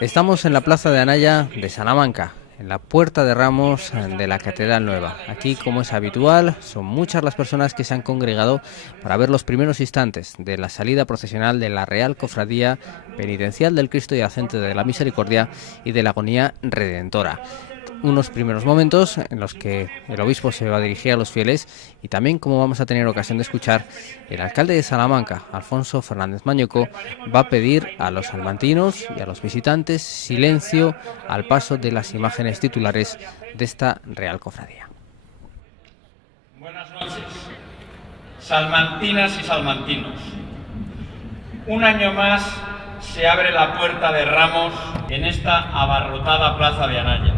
Estamos en la plaza de Anaya de Salamanca, en la Puerta de Ramos de la Catedral Nueva. Aquí, como es habitual, son muchas las personas que se han congregado para ver los primeros instantes de la salida procesional de la Real Cofradía Penitencial del Cristo Yacente de la Misericordia y de la Agonía Redentora. Unos primeros momentos en los que el obispo se va a dirigir a los fieles y también, como vamos a tener ocasión de escuchar, el alcalde de Salamanca, Alfonso Fernández Mañueco, va a pedir a los salmantinos y a los visitantes silencio al paso de las imágenes titulares de esta Real Cofradía. Buenas noches, salmantinas y salmantinos. Un año más se abre la Puerta de Ramos en esta abarrotada plaza de Anaya.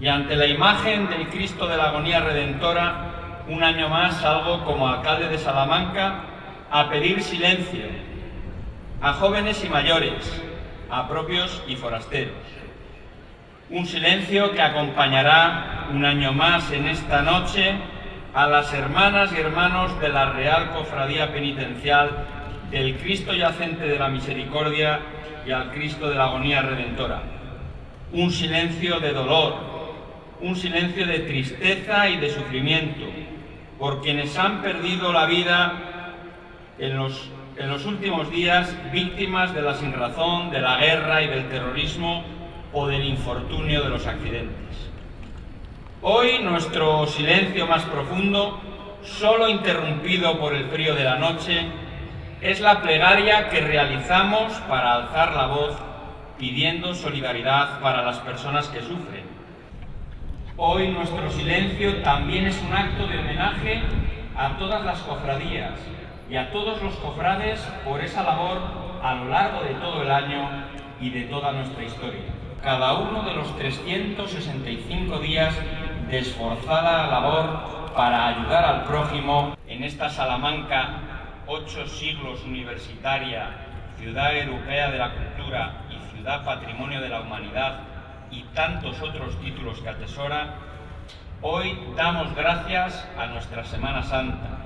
Y ante la imagen del Cristo de la Agonía Redentora, un año más salgo como alcalde de Salamanca a pedir silencio a jóvenes y mayores, a propios y forasteros. Un silencio que acompañará un año más en esta noche a las hermanas y hermanos de la Real Cofradía Penitencial del Cristo Yacente de la Misericordia y al Cristo de la Agonía Redentora. Un silencio de dolor, un silencio de tristeza y de sufrimiento por quienes han perdido la vida en los últimos días, víctimas de la sinrazón, de la guerra y del terrorismo o del infortunio de los accidentes. Hoy nuestro silencio más profundo, solo interrumpido por el frío de la noche, es la plegaria que realizamos para alzar la voz pidiendo solidaridad para las personas que sufren. Hoy nuestro silencio también es un acto de homenaje a todas las cofradías y a todos los cofrades por esa labor a lo largo de todo el año y de toda nuestra historia. Cada uno de los 365 días de esforzada labor para ayudar al prójimo en esta Salamanca, 8 siglos universitaria, ciudad europea de la cultura y ciudad patrimonio de la humanidad, y tantos otros títulos que atesora, hoy damos gracias a nuestra Semana Santa,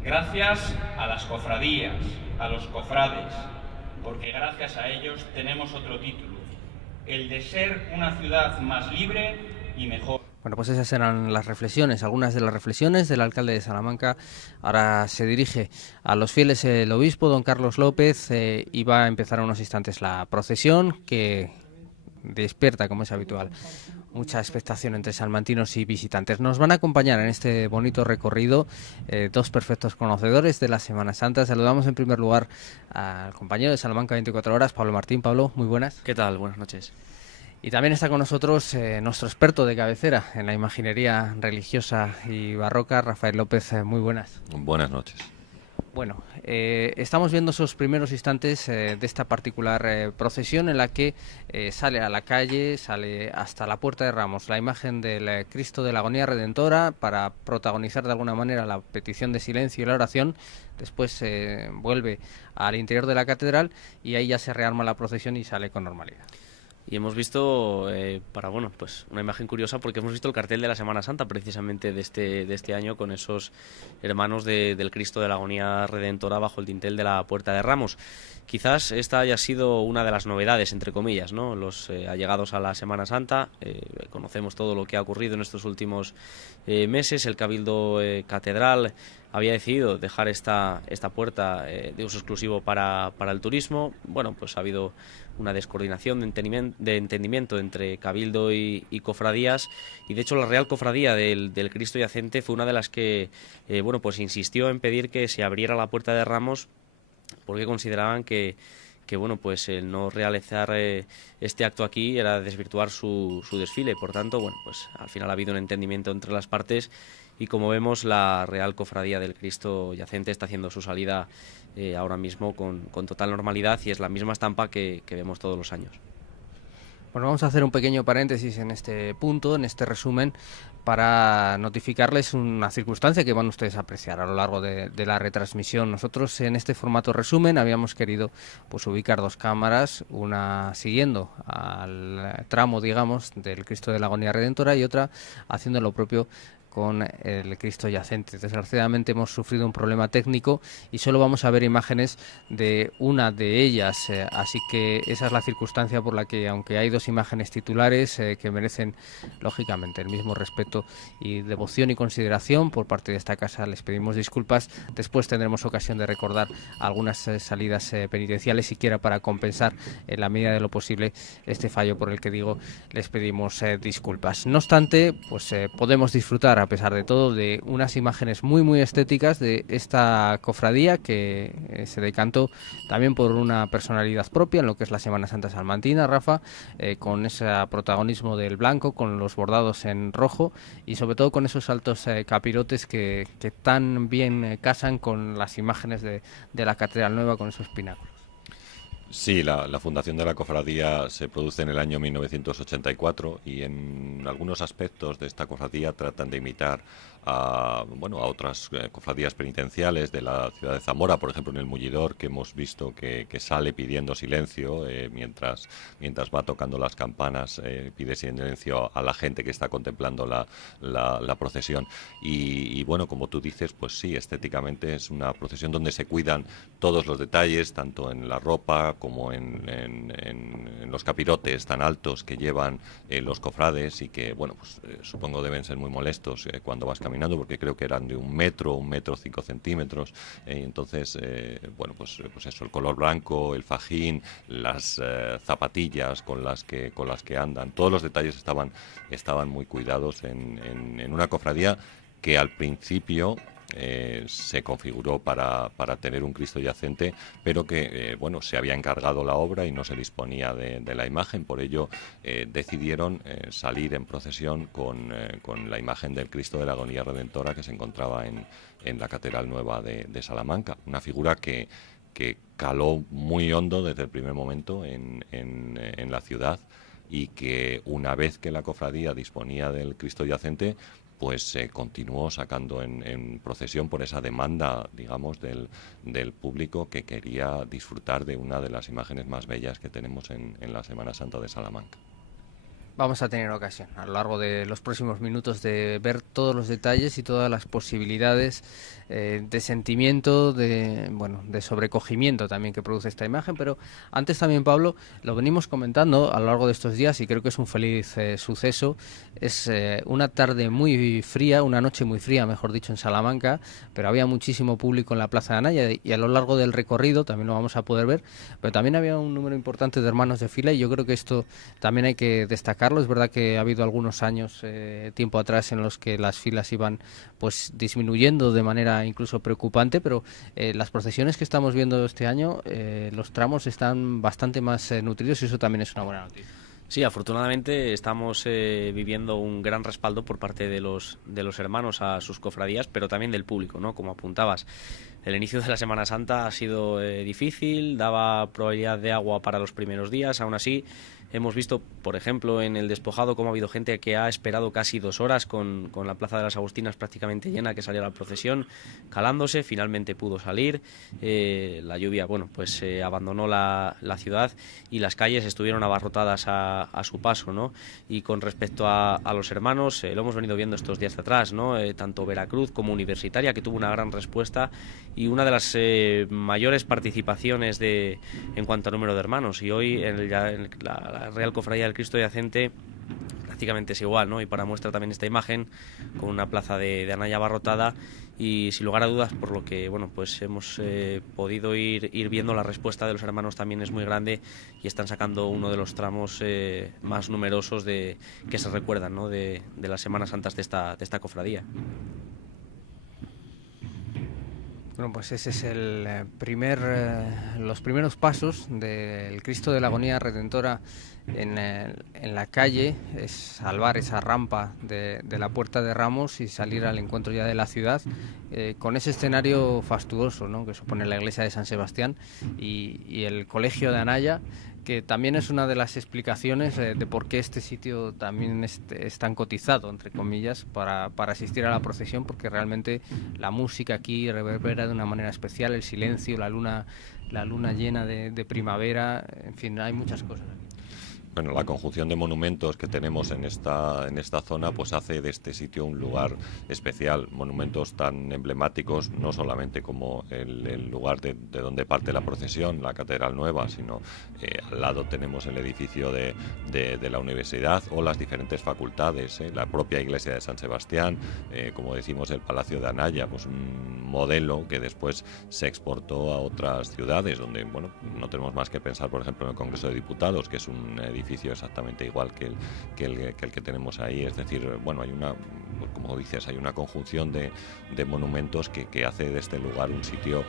gracias a las cofradías, a los cofrades, porque gracias a ellos tenemos otro título, el de ser una ciudad más libre y mejor. Bueno, pues esas eran las reflexiones, algunas de las reflexiones del alcalde de Salamanca. Ahora se dirige a los fieles el obispo, don Carlos López, y va a empezar en unos instantes la procesión que despierta, como es habitual, mucha expectación entre salmantinos y visitantes. Nos van a acompañar en este bonito recorrido dos perfectos conocedores de la Semana Santa. Saludamos en primer lugar al compañero de Salamanca 24 horas, Pablo Martín. Pablo, muy buenas. ¿Qué tal? Buenas noches. Y también está con nosotros nuestro experto de cabecera en la imaginería religiosa y barroca, Rafael López. Muy buenas. Buenas noches. Bueno, estamos viendo esos primeros instantes de esta particular procesión en la que sale a la calle, sale hasta la Puerta de Ramos la imagen del Cristo de la Agonía Redentora para protagonizar de alguna manera la petición de silencio y la oración. Después vuelve al interior de la catedral y ahí ya se rearma la procesión y sale con normalidad. Y hemos visto, pues una imagen curiosa porque hemos visto el cartel de la Semana Santa precisamente de este año con esos hermanos del Cristo de la Agonía Redentora bajo el dintel de la Puerta de Ramos. Quizás esta haya sido una de las novedades, entre comillas, ¿no? Los allegados a la Semana Santa, conocemos todo lo que ha ocurrido en estos últimos meses. El Cabildo Catedral había decidido dejar esta puerta de uso exclusivo para el turismo. Bueno, pues ha habido una descoordinación de entendimiento entre Cabildo y cofradías, y de hecho la Real Cofradía del Cristo Yacente fue una de las que pues insistió en pedir que se abriera la Puerta de Ramos porque consideraban que el no realizar este acto aquí era desvirtuar su desfile. Por tanto, pues al final ha habido un entendimiento entre las partes y, como vemos, la Real Cofradía del Cristo Yacente está haciendo su salida ahora mismo con total normalidad, y es la misma estampa que vemos todos los años. Bueno, vamos a hacer un pequeño paréntesis en este punto, en este resumen, para notificarles una circunstancia que van ustedes a apreciar a lo largo de la retransmisión. Nosotros en este formato resumen habíamos querido pues ubicar dos cámaras, una siguiendo al tramo, digamos, del Cristo de la Agonía Redentora y otra haciendo lo propio con el Cristo yacente. Desgraciadamente hemos sufrido un problema técnico y solo vamos a ver imágenes de una de ellas, así que esa es la circunstancia por la que, aunque hay dos imágenes titulares que merecen lógicamente el mismo respeto y devoción y consideración por parte de esta casa, les pedimos disculpas. Después tendremos ocasión de recordar algunas salidas penitenciales, siquiera para compensar en la medida de lo posible este fallo por el que, digo, les pedimos disculpas. No obstante, pues podemos disfrutar, a pesar de todo, de unas imágenes muy estéticas de esta cofradía que se decantó también por una personalidad propia en lo que es la Semana Santa salmantina, Rafa, con ese protagonismo del blanco, con los bordados en rojo y sobre todo con esos altos capirotes que tan bien casan con las imágenes de la Catedral Nueva, con esos pináculos. Sí, la fundación de la cofradía se produce en el año 1984 y en algunos aspectos de esta cofradía tratan de imitar a otras cofradías penitenciales de la ciudad de Zamora, por ejemplo en el Mullidor, que hemos visto que sale pidiendo silencio mientras va tocando las campanas, pide silencio a la gente que está contemplando la procesión. Y bueno, como tú dices, pues sí, estéticamente es una procesión donde se cuidan todos los detalles, tanto en la ropa como en los capirotes tan altos que llevan los cofrades y que, bueno, pues supongo deben ser muy molestos cuando vas caminando, porque creo que eran de 1 metro, 5 centímetros, entonces, bueno, pues eso, el color blanco, el fajín, las zapatillas con las que andan, todos los detalles estaban muy cuidados en una cofradía que al principio se configuró para tener un Cristo yacente, pero que se había encargado la obra y no se disponía de la imagen. Por ello decidieron salir en procesión con la imagen del Cristo de la Agonía Redentora que se encontraba en la Catedral Nueva de Salamanca, una figura que caló muy hondo desde el primer momento en la ciudad, y que una vez que la cofradía disponía del Cristo yacente, pues se continuó sacando en procesión por esa demanda, digamos, del público que quería disfrutar de una de las imágenes más bellas que tenemos en la Semana Santa de Salamanca. Vamos a tener ocasión a lo largo de los próximos minutos de ver todos los detalles y todas las posibilidades de sentimiento, de sobrecogimiento también que produce esta imagen. Pero antes también, Pablo, lo venimos comentando a lo largo de estos días y creo que es un feliz suceso. Es una tarde muy fría, una noche muy fría, mejor dicho, en Salamanca, pero había muchísimo público en la Plaza de Anaya y a lo largo del recorrido también lo vamos a poder ver, pero también había un número importante de hermanos de fila y yo creo que esto también hay que destacarlo. Es verdad que ha habido algunos años, tiempo atrás, en los que las filas iban pues disminuyendo de manera incluso preocupante, pero las procesiones que estamos viendo este año, los tramos están bastante más nutridos y eso también es una buena noticia. Sí, afortunadamente estamos viviendo un gran respaldo por parte de los hermanos a sus cofradías, pero también del público, ¿no? Como apuntabas, el inicio de la Semana Santa ha sido difícil, daba probabilidad de agua para los primeros días, aún así hemos visto, por ejemplo, en el despojado cómo ha habido gente que ha esperado casi 2 horas con la Plaza de las Agustinas prácticamente llena, que salió la procesión calándose, finalmente pudo salir. La lluvia, pues abandonó la ciudad y las calles estuvieron abarrotadas a su paso, ¿no? Y con respecto a los hermanos, lo hemos venido viendo estos días atrás, ¿no? Tanto Veracruz como Universitaria, que tuvo una gran respuesta y una de las mayores participaciones en cuanto a número de hermanos, y hoy en la Real Cofradía del Cristo Yacente prácticamente es igual, ¿no? Y para muestra también esta imagen con una plaza de Anaya abarrotada y sin lugar a dudas, por lo que pues hemos podido ir viendo, la respuesta de los hermanos también es muy grande y están sacando uno de los tramos más numerosos que se recuerdan, ¿no? de las Semanas Santas de esta cofradía. Bueno, pues ese es los primeros pasos del Cristo de la Agonía Redentora en la calle, es salvar esa rampa de la Puerta de Ramos y salir al encuentro ya de la ciudad, con ese escenario fastuoso, ¿no? Que supone la iglesia de San Sebastián y el colegio de Anaya, que también es una de las explicaciones de por qué este sitio también es tan cotizado, entre comillas, para asistir a la procesión, porque realmente la música aquí reverbera de una manera especial, el silencio, la luna llena de primavera, en fin, hay muchas cosas aquí. Bueno, la conjunción de monumentos que tenemos en esta zona pues hace de este sitio un lugar especial. Monumentos tan emblemáticos, no solamente como el lugar de donde parte la procesión, la Catedral Nueva, sino al lado tenemos el edificio de la universidad o las diferentes facultades, la propia iglesia de San Sebastián, como decimos el Palacio de Anaya, pues un modelo que después se exportó a otras ciudades donde, bueno, no tenemos más que pensar, por ejemplo, en el Congreso de Diputados, que es un edificio exactamente igual que el que tenemos ahí. Es decir, bueno, hay una, como dices, hay una conjunción de monumentos que hace de este lugar un sitio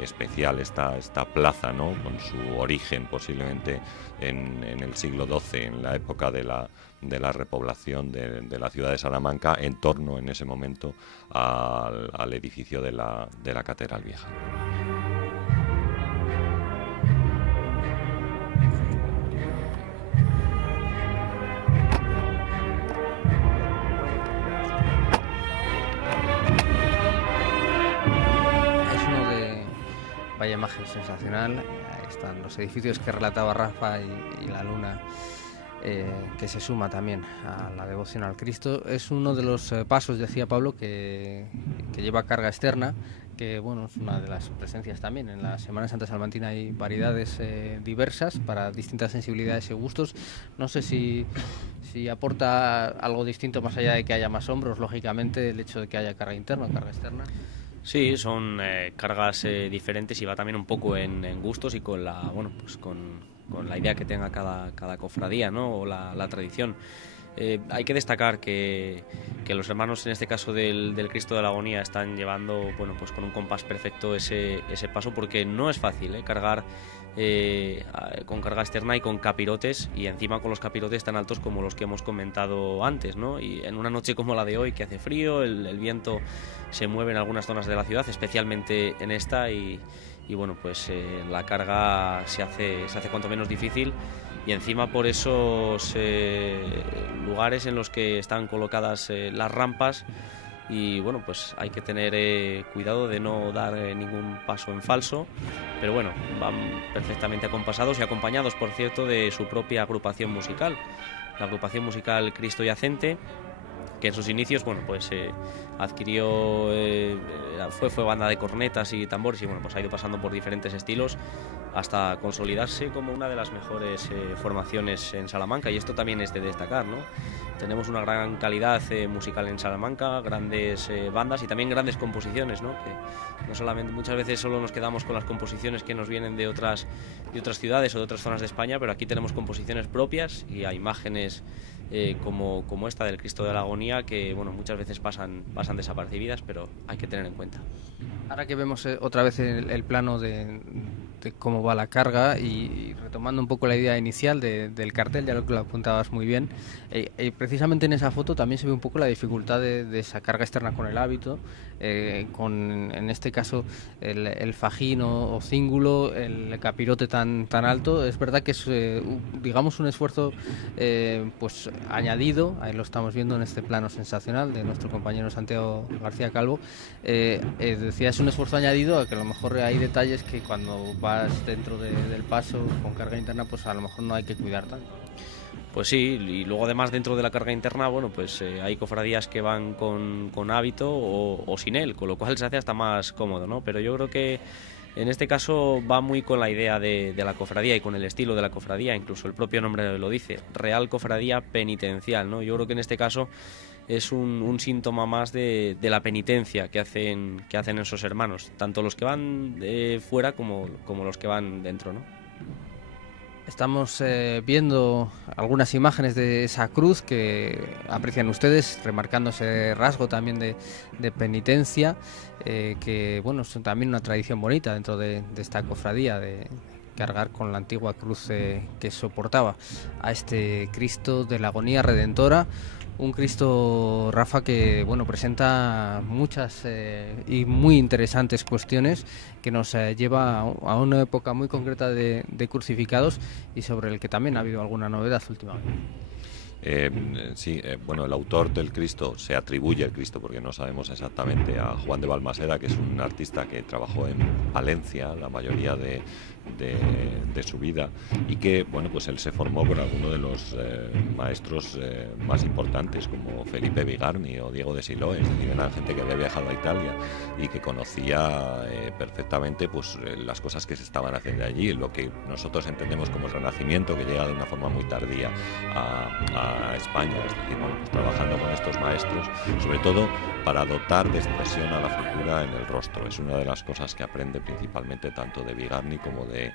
especial, esta plaza, ¿no?, con su origen posiblemente en el siglo XII, en la época de la repoblación de la ciudad de Salamanca, en torno en ese momento al edificio de la Catedral Vieja. Vaya imagen sensacional. Ahí están los edificios que relataba Rafa y la luna que se suma también a la devoción al Cristo. Es uno de los pasos, decía Pablo, que lleva carga externa, que bueno, es una de las presencias también. En la Semana Santa Salmantina hay variedades diversas para distintas sensibilidades y gustos. No sé si aporta algo distinto, más allá de que haya más hombros, lógicamente, el hecho de que haya carga interna o carga externa. Sí, son cargas diferentes y va también un poco en gustos y con la, bueno, pues con la idea que tenga cada cofradía, ¿no?, o la tradición. Hay que destacar que los hermanos, en este caso del Cristo de la Agonía, están llevando, bueno, pues con un compás perfecto ese paso, porque no es fácil cargar con carga externa y con capirotes, y encima con los capirotes tan altos como los que hemos comentado antes, ¿no? Y en una noche como la de hoy, que hace frío, el viento se mueve en algunas zonas de la ciudad, especialmente en esta, y bueno, pues la carga se hace cuanto menos difícil, y encima por esos lugares en los que están colocadas las rampas, y bueno, pues hay que tener cuidado de no dar ningún paso en falso, pero bueno, van perfectamente acompasados y acompañados, por cierto, de su propia agrupación musical, la agrupación musical Cristo Yacente, que en sus inicios, bueno, pues adquirió, fue banda de cornetas y tambores, y bueno, pues ha ido pasando por diferentes estilos hasta consolidarse como una de las mejores formaciones en Salamanca, y esto también es de destacar, ¿no? Tenemos una gran calidad musical en Salamanca, grandes bandas y también grandes composiciones, ¿no? Que no solamente, muchas veces solo nos quedamos con las composiciones que nos vienen de otras ciudades o de otras zonas de España, pero aquí tenemos composiciones propias y hay imágenes como esta del Cristo de la Agonía, que bueno, muchas veces pasan desapercibidas, pero hay que tener en cuenta. Ahora que vemos otra vez el plano de cómo va la carga, y retomando un poco la idea inicial del cartel, ya lo apuntabas muy bien, precisamente en esa foto también se ve un poco la dificultad de esa carga externa con el hábito, con, en este caso, el fajín o cíngulo, el capirote tan alto. Es verdad que es, digamos, un esfuerzo pues añadido, ahí lo estamos viendo en este plano sensacional de nuestro compañero Santiago García Calvo. Decía, es un esfuerzo añadido a que a lo mejor hay detalles que cuando vas dentro del paso con carga interna, pues a lo mejor no hay que cuidar tanto. Pues sí, y luego además dentro de la carga interna, bueno, pues hay cofradías que van con hábito o sin él, con lo cual se hace hasta más cómodo, ¿no? Pero yo creo que en este caso va muy con la idea de la cofradía y con el estilo de la cofradía, incluso el propio nombre lo dice, Real Cofradía Penitencial, ¿no? Yo creo que en este caso es un síntoma más de la penitencia que hacen esos hermanos, tanto los que van fuera como los que van dentro, ¿no? Estamos viendo algunas imágenes de esa cruz que aprecian ustedes, remarcando ese rasgo también de penitencia, que bueno, es también una tradición bonita dentro de esta cofradía, de cargar con la antigua cruz que soportaba a este Cristo de la Agonía Redentora. Un Cristo, Rafa, que bueno, presenta muchas y muy interesantes cuestiones, que nos lleva a una época muy concreta de crucificados, y sobre el que también ha habido alguna novedad últimamente. Bueno, el autor del Cristo se atribuye el Cristo, porque no sabemos exactamente, a Juan de Balmaseda, que es un artista que trabajó en Valencia la mayoría de su vida, y que, bueno, pues él se formó con alguno de los maestros más importantes, como Felipe Bigarni o Diego de Siloé. Es decir, eran gente que había viajado a Italia y que conocía perfectamente pues las cosas que se estaban haciendo allí, lo que nosotros entendemos como el Renacimiento, que llega de una forma muy tardía a España. Es decir, bueno, pues trabajando con estos maestros, sobre todo para dotar de expresión a la figura en el rostro. Es una de las cosas que aprende principalmente tanto de Bigarni como de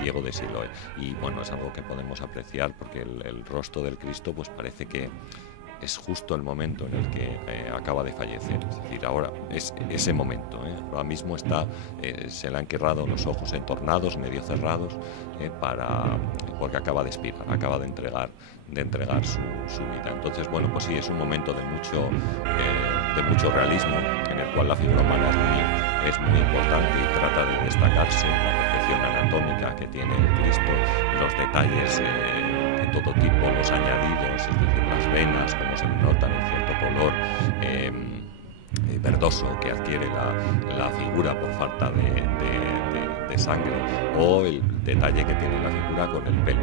Diego de Siloé. Y bueno, es algo que podemos apreciar, porque el rostro del Cristo pues parece que es justo el momento en el que acaba de fallecer. Es decir, ahora es ese momento, ahora mismo se le han quebrado los ojos entornados, medio cerrados, porque acaba de expirar, acaba de entregar su vida. Entonces, bueno, pues sí, es un momento de mucho realismo, en el cual la figura humana es muy importante y trata de destacarse la perfección anatómica que tiene el Cristo, los detalles de todo tipo, los añadidos, es decir, las venas, como se notan en cierto color verdoso que adquiere la figura por falta de sangre, o el detalle que tiene la figura con el pelo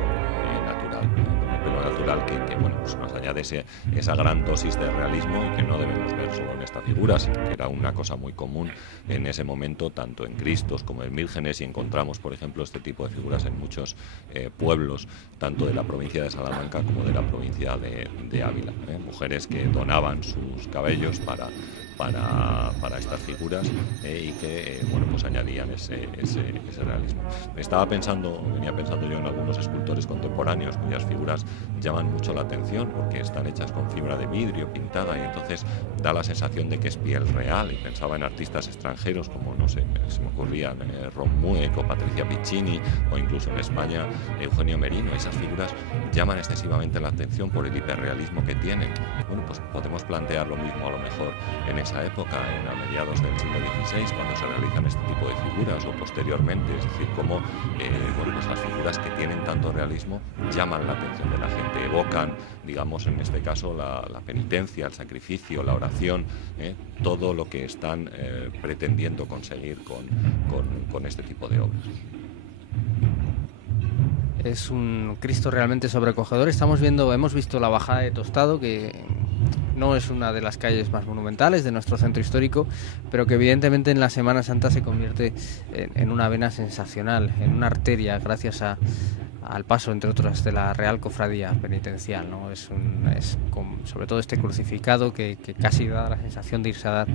natural, que bueno, pues nos añade esa gran dosis de realismo, y que no debemos ver solo en esta figura, sino que era una cosa muy común en ese momento, tanto en Cristos como en vírgenes, y encontramos, por ejemplo, este tipo de figuras en muchos pueblos, tanto de la provincia de Salamanca como de la provincia de Ávila. Mujeres que donaban sus cabellos para estas figuras, y que bueno, pues añadían ese realismo. Venía pensando yo en algunos escultores contemporáneos cuyas figuras llaman mucho la atención, porque están hechas con fibra de vidrio pintada, y entonces da la sensación de que es piel real. Y pensaba en artistas extranjeros como, no sé, se me ocurrían Ron Mueck o Patricia Piccini, o incluso en España Eugenio Merino. Esas figuras llaman excesivamente la atención por el hiperrealismo que tienen. Bueno, pues podemos plantear lo mismo a lo mejor en esa época, a mediados del siglo XVI, cuando se realizan este tipo de figuras, o posteriormente. Es decir, cómo bueno, pues las figuras que tienen tanto realismo llaman la atención de la gente, evocan, digamos, en este caso la penitencia, el sacrificio, la oración, todo lo que están pretendiendo conseguir con este tipo de obras. Es un Cristo realmente sobrecogedor. Hemos visto la bajada de Tostado, que no es una de las calles más monumentales de nuestro centro histórico, pero que evidentemente en la Semana Santa se convierte en una vena sensacional, en una arteria, gracias al paso, entre otras, de la Real Cofradía Penitencial, ¿no? Sobre todo este crucificado que casi da la sensación de irse a dar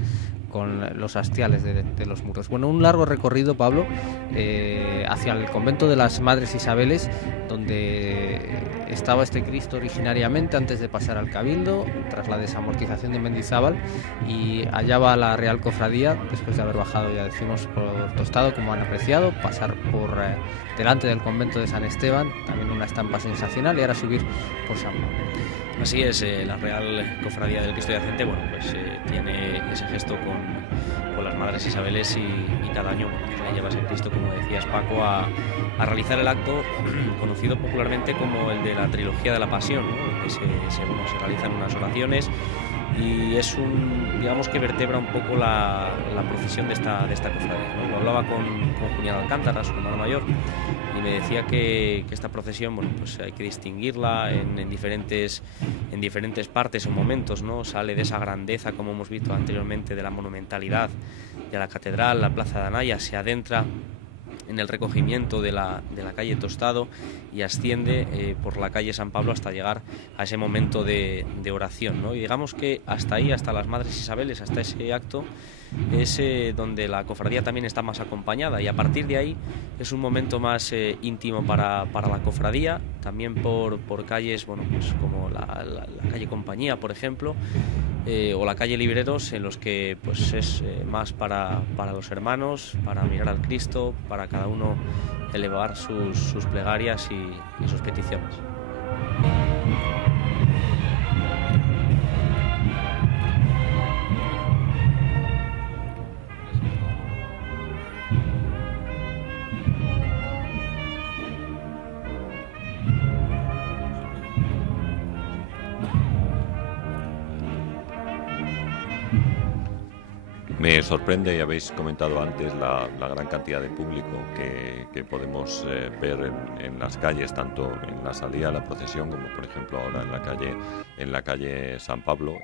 con los hastiales de los muros. Bueno, un largo recorrido, Pablo, hacia el convento de las Madres Isabeles, donde estaba este Cristo originariamente, antes de pasar al Cabildo, tras la desamortización de Mendizábal, y allá va la Real Cofradía, después de haber bajado, ya decimos, por Tostado, como han apreciado, pasar por delante del convento de San Esteban, también una estampa sensacional, y ahora subir por San Pablo. Así es, la Real Cofradía del Cristo Yacente, bueno, pues tiene ese gesto con las Madres Isabeles, y cada año le lleva ese Cristo, como decías, Paco, a realizar el acto conocido popularmente como el de la Trilogía de la Pasión, ¿no? Que se realizan unas oraciones, y es digamos que vertebra un poco la procesión de esta cofradía, ¿no? Lo hablaba con Julián Alcántara, su hermano mayor, y me decía que esta procesión, bueno, pues hay que distinguirla en diferentes partes o momentos, ¿no? Sale de esa grandeza, como hemos visto anteriormente, de la monumentalidad de la catedral, la plaza de Anaya, se adentra en el recogimiento de la calle Tostado y asciende por la calle San Pablo hasta llegar a ese momento de oración, ¿no? Y digamos que hasta ahí, hasta las Madres Isabeles, hasta ese acto, es donde la cofradía también está más acompañada, y a partir de ahí es un momento más íntimo para la cofradía, también por calles, bueno, pues como la calle Compañía, por ejemplo, o la calle Libreros, en los que pues es más para los hermanos, para mirar al Cristo, para cada uno elevar sus plegarias y sus peticiones. Me sorprende, y habéis comentado antes, la gran cantidad de público que podemos ver en las calles, tanto en la salida a la procesión como, por ejemplo, ahora en la calle San Pablo,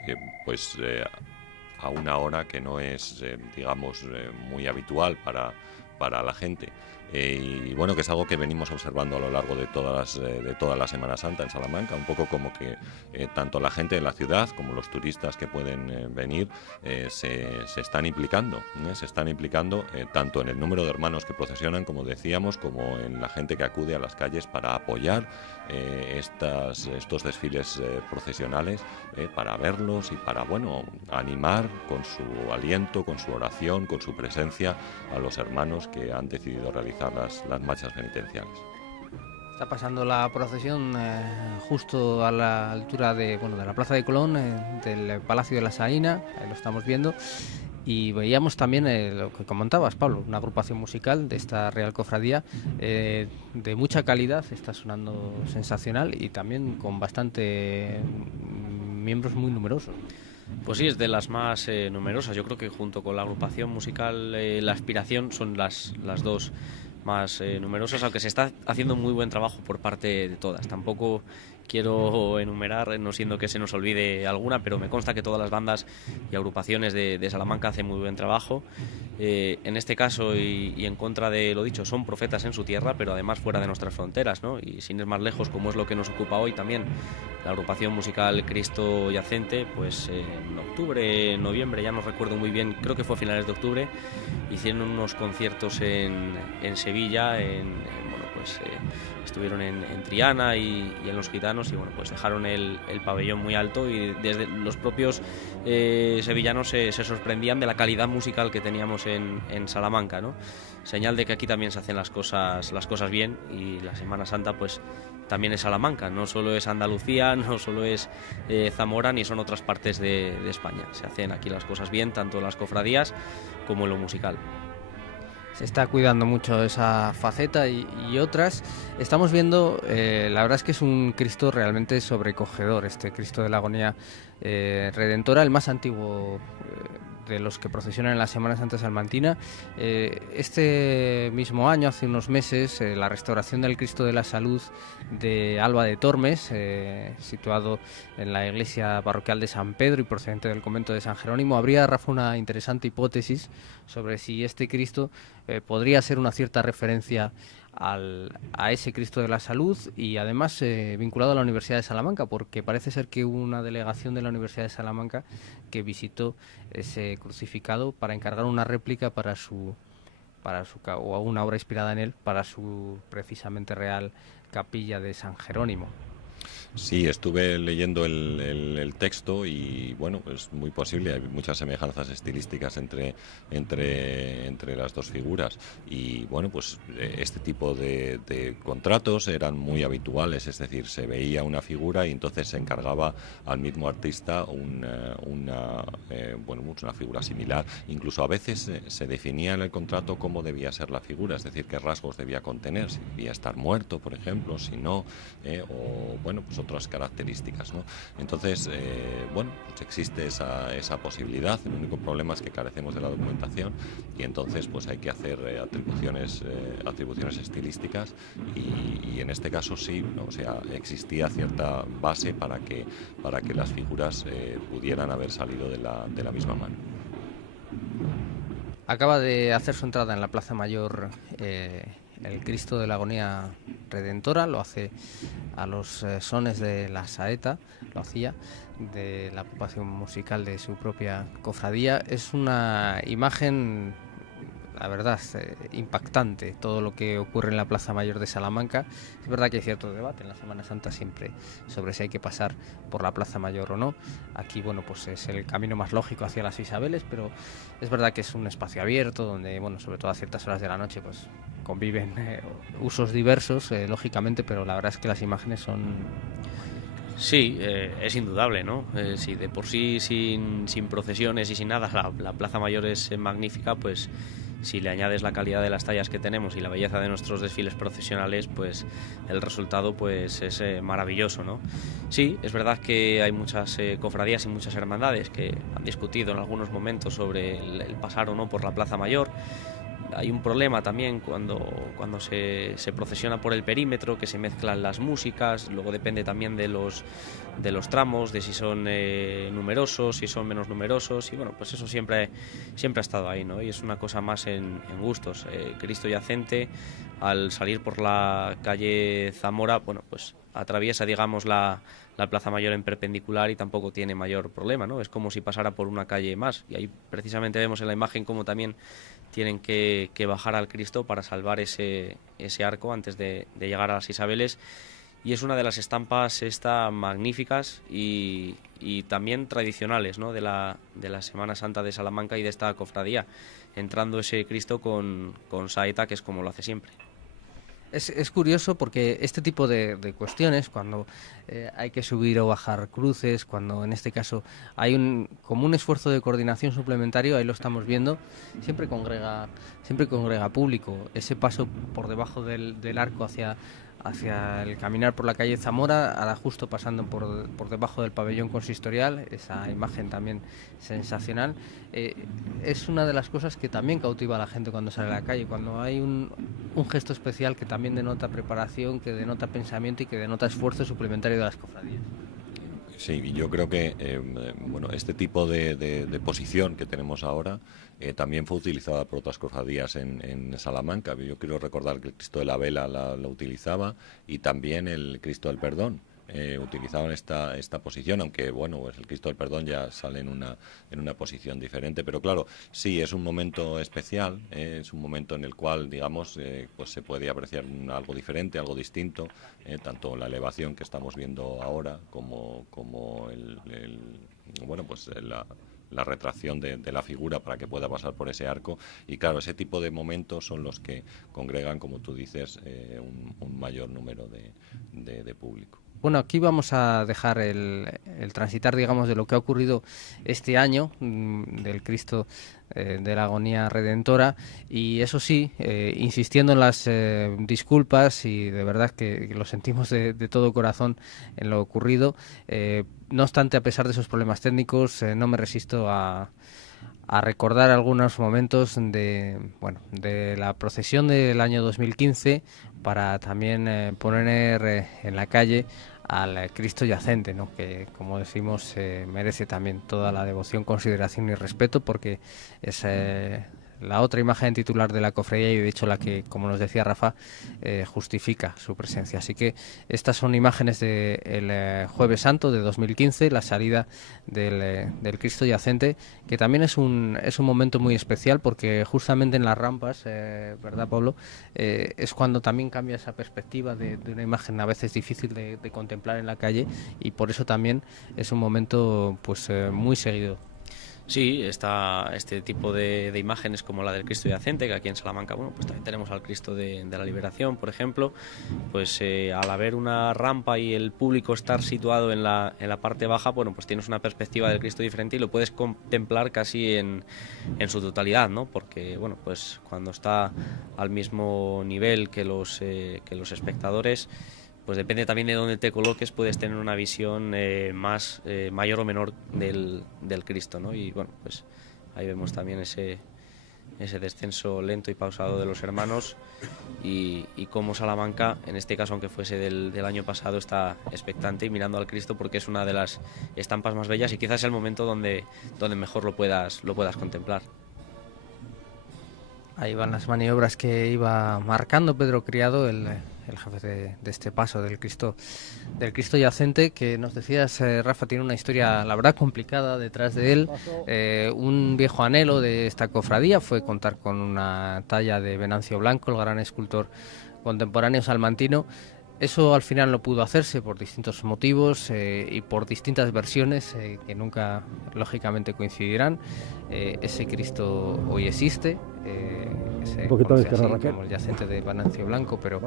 a una hora que no es, digamos, muy habitual para la gente. Y bueno, que es algo que venimos observando a lo largo de toda la Semana Santa en Salamanca, un poco como que tanto la gente de la ciudad como los turistas que pueden venir se están implicando, tanto en el número de hermanos que procesionan, como decíamos, como en la gente que acude a las calles para apoyar estos desfiles procesionales, para verlos y para, bueno, animar con su aliento, con su oración, con su presencia a los hermanos que han decidido realizar las marchas penitenciales. Está pasando la procesión justo a la altura de la Plaza de Colón, del Palacio de la Salina, lo estamos viendo, y veíamos también lo que comentabas, Pablo, una agrupación musical de esta Real Cofradía de mucha calidad, está sonando sensacional y también con bastante miembros muy numerosos. Pues sí, es de las más numerosas. Yo creo que junto con la agrupación musical La Aspiración son las dos más numerosas, aunque se está haciendo muy buen trabajo por parte de todas. Tampoco quiero enumerar, no siendo que se nos olvide alguna, pero me consta que todas las bandas y agrupaciones de Salamanca hacen muy buen trabajo. En este caso, y en contra de lo dicho, son profetas en su tierra, pero además fuera de nuestras fronteras, ¿no? Y sin ir más lejos, como es lo que nos ocupa hoy también, la agrupación musical Cristo Yacente, pues en octubre, noviembre, ya no recuerdo muy bien, creo que fue a finales de octubre, hicieron unos conciertos en Sevilla, estuvieron en Triana y en Los Gitanos, y bueno, pues dejaron el pabellón muy alto, y desde los propios sevillanos se sorprendían de la calidad musical que teníamos en Salamanca, ¿no? Señal de que aquí también se hacen las cosas bien, y la Semana Santa pues también es Salamanca, no solo es Andalucía, no solo es Zamora, ni son otras partes de España. Se hacen aquí las cosas bien, tanto en las cofradías como en lo musical. Se está cuidando mucho esa faceta y otras. Estamos viendo, la verdad es que es un Cristo realmente sobrecogedor, este Cristo de la Agonía Redentora, el más antiguo de los que procesionan en la Semana Santa salmantina. Este mismo año, hace unos meses, la restauración del Cristo de la Salud de Alba de Tormes, situado en la iglesia parroquial de San Pedro y procedente del convento de San Jerónimo, habría, Rafa, una interesante hipótesis sobre si este Cristo podría ser una cierta referencia a ese Cristo de la Salud, y además vinculado a la Universidad de Salamanca, porque parece ser que hubo una delegación de la Universidad de Salamanca que visitó ese crucificado para encargar una réplica o una obra inspirada en él para su precisamente Real Capilla de San Jerónimo. Sí, estuve leyendo el texto y bueno, es muy posible, hay muchas semejanzas estilísticas entre las dos figuras, y bueno, pues este tipo de contratos eran muy habituales, es decir, se veía una figura y entonces se encargaba al mismo artista una figura similar. Incluso a veces se definía en el contrato cómo debía ser la figura, es decir, qué rasgos debía contener, si debía estar muerto, por ejemplo, si no, o bueno, pues otras características, ¿no? Entonces, pues existe esa posibilidad. El único problema es que carecemos de la documentación, y entonces pues hay que hacer atribuciones estilísticas, y en este caso sí, ¿no? O sea, existía cierta base para que las figuras pudieran haber salido de la misma mano. Acaba de hacer su entrada en la Plaza Mayor el Cristo de la Agonía Redentora, lo hace a los sones de la saeta, lo hacía de la agrupación musical de su propia cofradía. Es una imagen, la verdad, impactante todo lo que ocurre en la Plaza Mayor de Salamanca. Es verdad que hay cierto debate en la Semana Santa siempre sobre si hay que pasar por la Plaza Mayor o no. Aquí, bueno, pues es el camino más lógico hacia las Isabeles, pero es verdad que es un espacio abierto donde, bueno, sobre todo a ciertas horas de la noche, pues conviven usos diversos, lógicamente, pero la verdad es que las imágenes son... Sí, es indudable, ¿no? Si de por sí sin procesiones y sin nada la Plaza Mayor es magnífica, pues si le añades la calidad de las tallas que tenemos y la belleza de nuestros desfiles procesionales, pues el resultado pues es maravilloso, ¿no? Sí, es verdad que hay muchas cofradías y muchas hermandades que han discutido en algunos momentos sobre el pasar o no por la Plaza Mayor. Hay un problema también cuando se procesiona por el perímetro, que se mezclan las músicas, luego depende también de los tramos, de si son numerosos, si son menos numerosos, y bueno, pues eso siempre ha estado ahí, ¿no? Y es una cosa más en gustos. Cristo Yacente, al salir por la calle Zamora, bueno, pues atraviesa, digamos, la Plaza Mayor en perpendicular y tampoco tiene mayor problema, ¿no? Es como si pasara por una calle más, y ahí precisamente vemos en la imagen cómo también tienen que bajar al Cristo para salvar ese arco antes de llegar a las Isabeles, y es una de las estampas magníficas y también tradicionales, ¿no? de la Semana Santa de Salamanca y de esta cofradía, entrando ese Cristo con saeta, que es como lo hace siempre. Es curioso porque este tipo de cuestiones, cuando hay que subir o bajar cruces, cuando en este caso hay como un esfuerzo de coordinación suplementario, ahí lo estamos viendo, siempre congrega público. Ese paso por debajo del arco hacia el caminar por la calle Zamora, ahora justo pasando por debajo del pabellón consistorial, esa imagen también sensacional. Es una de las cosas que también cautiva a la gente cuando sale a la calle, cuando hay un gesto especial que también denota preparación, que denota pensamiento y que denota esfuerzo suplementario de las cofradías. Sí, yo creo que bueno, este tipo de posición que tenemos ahora también fue utilizada por otras cofradías en Salamanca. Yo quiero recordar que el Cristo de la Vela la utilizaba, y también el Cristo del Perdón utilizaban esta posición, aunque bueno, pues el Cristo del Perdón ya sale en una posición diferente, pero claro, sí, es un momento especial, es un momento en el cual, digamos, pues se puede apreciar algo diferente, algo distinto, tanto la elevación que estamos viendo ahora como bueno, pues la retracción de la figura para que pueda pasar por ese arco, y claro, ese tipo de momentos son los que congregan, como tú dices, un mayor número de público. Bueno, aquí vamos a dejar el transitar, digamos, de lo que ha ocurrido este año, del Cristo de la Agonía Redentora, y eso sí, insistiendo en las disculpas, y de verdad que lo sentimos de todo corazón en lo ocurrido. No obstante, a pesar de esos problemas técnicos, no me resisto a recordar algunos momentos de la procesión del año 2015, para también poner en la calle al Cristo Yacente, ¿no? Que, como decimos, merece también toda la devoción, consideración y respeto, porque es la otra imagen titular de la cofradía, y de hecho la que, como nos decía Rafa, justifica su presencia. Así que estas son imágenes del Jueves Santo de 2015, la salida del Cristo Yacente, que también es un momento muy especial, porque justamente en las rampas, ¿verdad, Pablo? Es cuando también cambia esa perspectiva de una imagen a veces difícil de contemplar en la calle, y por eso también es un momento pues muy seguido. Sí, está este tipo de imágenes como la del Cristo Yacente, que aquí en Salamanca, bueno, pues también tenemos al Cristo de la Liberación, por ejemplo, pues al haber una rampa y el público estar situado en la parte baja, bueno, pues tienes una perspectiva del Cristo diferente y lo puedes contemplar casi en su totalidad, ¿no? Porque, bueno, pues cuando está al mismo nivel que los espectadores, pues depende también de dónde te coloques, puedes tener una visión mayor o menor del Cristo, ¿no? Y bueno, pues ahí vemos también ese descenso lento y pausado de los hermanos, y cómo Salamanca, en este caso, aunque fuese del año pasado, está expectante y mirando al Cristo, porque es una de las estampas más bellas y quizás es el momento donde mejor lo puedas contemplar. Ahí van las maniobras que iba marcando Pedro Criado, el jefe de este paso del Cristo Yacente, que nos decías, Rafa, tiene una historia, la verdad, complicada detrás de él. Un viejo anhelo de esta cofradía fue contar con una talla de Venancio Blanco, el gran escultor contemporáneo salmantino. Eso al final no pudo hacerse por distintos motivos y por distintas versiones que nunca, lógicamente, coincidirán. Ese Cristo hoy existe, que se un poquito de conoce izquierda, así Raquel. como el yacente de Venancio Blanco, pero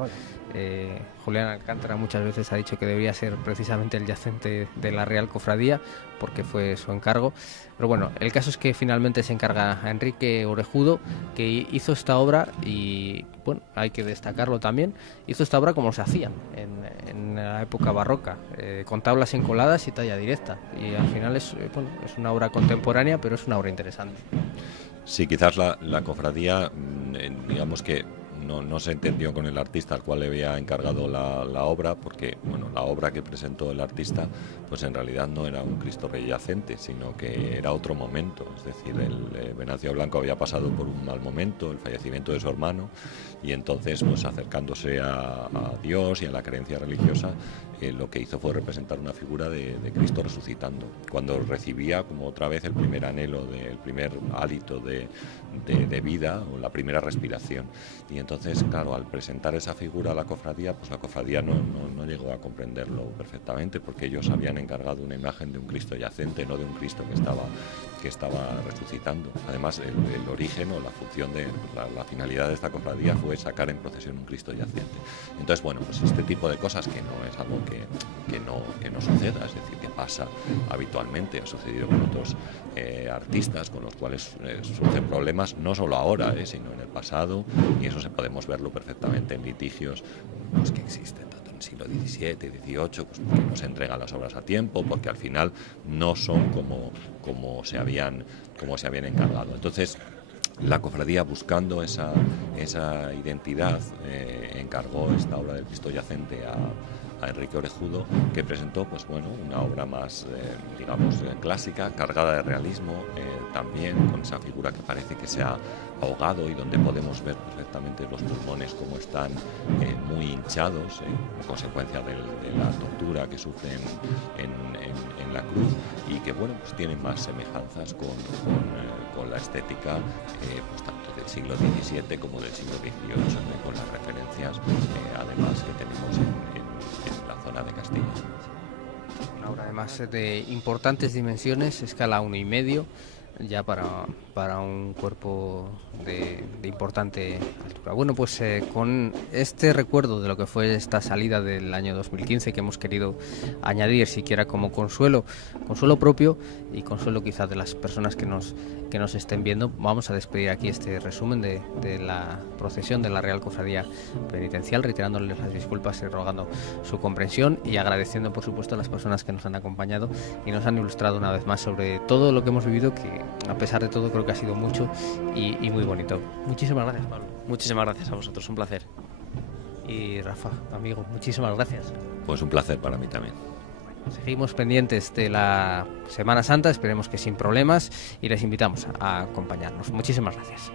Julián Alcántara muchas veces ha dicho que debería ser precisamente el yacente de la Real Cofradía, porque fue su encargo. Pero bueno, el caso es que finalmente se encarga a Enrique Orejudo, que hizo esta obra, y bueno, hay que destacarlo también, hizo esta obra como se hacía en la época barroca, con tablas encoladas y talla directa, y al final es una obra contemporánea, pero es una obra interesante. Sí, quizás la cofradía, digamos que no se entendió con el artista al cual le había encargado la obra, porque bueno, la obra que presentó el artista pues en realidad no era un Cristo Rey yacente, sino que era otro momento. Es decir, el Venancio Blanco había pasado por un mal momento, el fallecimiento de su hermano, y entonces pues acercándose a Dios y a la creencia religiosa, lo que hizo fue representar una figura de Cristo resucitando, cuando recibía como otra vez el primer anhelo, el primer hálito de vida, o la primera respiración. Y entonces, claro, al presentar esa figura a la cofradía, pues la cofradía no llegó a comprenderlo perfectamente, porque ellos habían encargado una imagen de un Cristo yacente, no de un Cristo que estaba resucitando. Además, el origen o la función de la finalidad de esta cofradía fue sacar en procesión un Cristo yacente. Entonces, bueno, pues este tipo de cosas, que no es algo que no suceda, es decir, que pasa habitualmente, ha sucedido con otros artistas con los cuales surgen problemas, no solo ahora, sino en el pasado, y eso podemos verlo perfectamente en litigios pues, que existen tanto en el siglo XVII, XVIII, pues, porque no se entregan las obras a tiempo, porque al final no son como se habían encargado. Entonces, la cofradía, buscando esa identidad, encargó esta obra del Cristo yacente a Enrique Orejudo, que presentó pues bueno, una obra más clásica, cargada de realismo, también con esa figura que parece que se ha ahogado y donde podemos ver perfectamente los pulmones como están muy hinchados, en consecuencia de la tortura que sufren en la cruz, y que bueno, pues tienen más semejanzas con la estética pues tanto del siglo XVII como del siglo XVIII, con las referencias además que tenemos en la zona de Castilla. Una obra además de importantes dimensiones, escala 1,5, ya para un cuerpo de importante altura. Bueno, pues con este recuerdo de lo que fue esta salida del año 2015, que hemos querido añadir siquiera como consuelo propio y consuelo quizás de las personas que nos estén viendo, vamos a despedir aquí este resumen de la procesión de la Real Cofradía Penitencial, reiterándoles las disculpas y rogando su comprensión, y agradeciendo por supuesto a las personas que nos han acompañado y nos han ilustrado una vez más sobre todo lo que hemos vivido, que a pesar de todo creo que ha sido mucho y muy bonito. Muchísimas gracias, Pablo. Muchísimas gracias a vosotros, un placer. Y Rafa, amigo, muchísimas gracias. Pues un placer para mí también. Seguimos pendientes de la Semana Santa, esperemos que sin problemas, y les invitamos a acompañarnos. Muchísimas gracias.